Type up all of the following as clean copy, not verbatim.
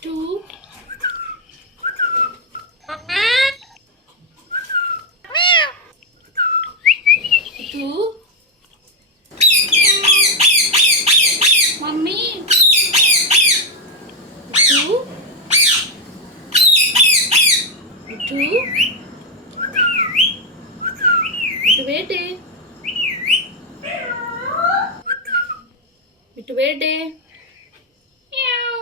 Two. Two. Mummy. Two. Two. Wait. Wait. Meow.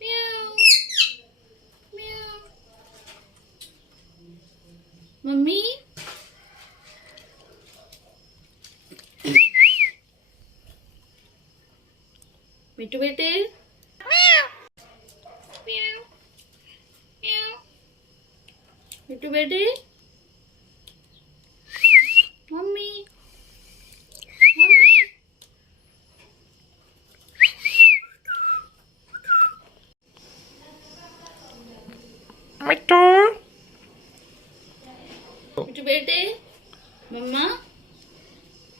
Meow. Meow. Mummy. Mithu wait. Meow. Meow. Mithu wait. Mummy. Mummy. Mithu. Mithu wait. Mama.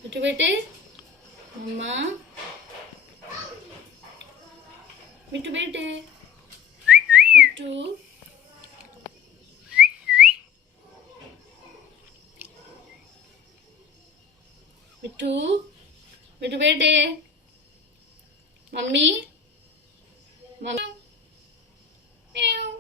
Mithu wait. Mama. Mithu wait. Mithu. Mithu. Mithu wait. Mummy. Mama. Meow.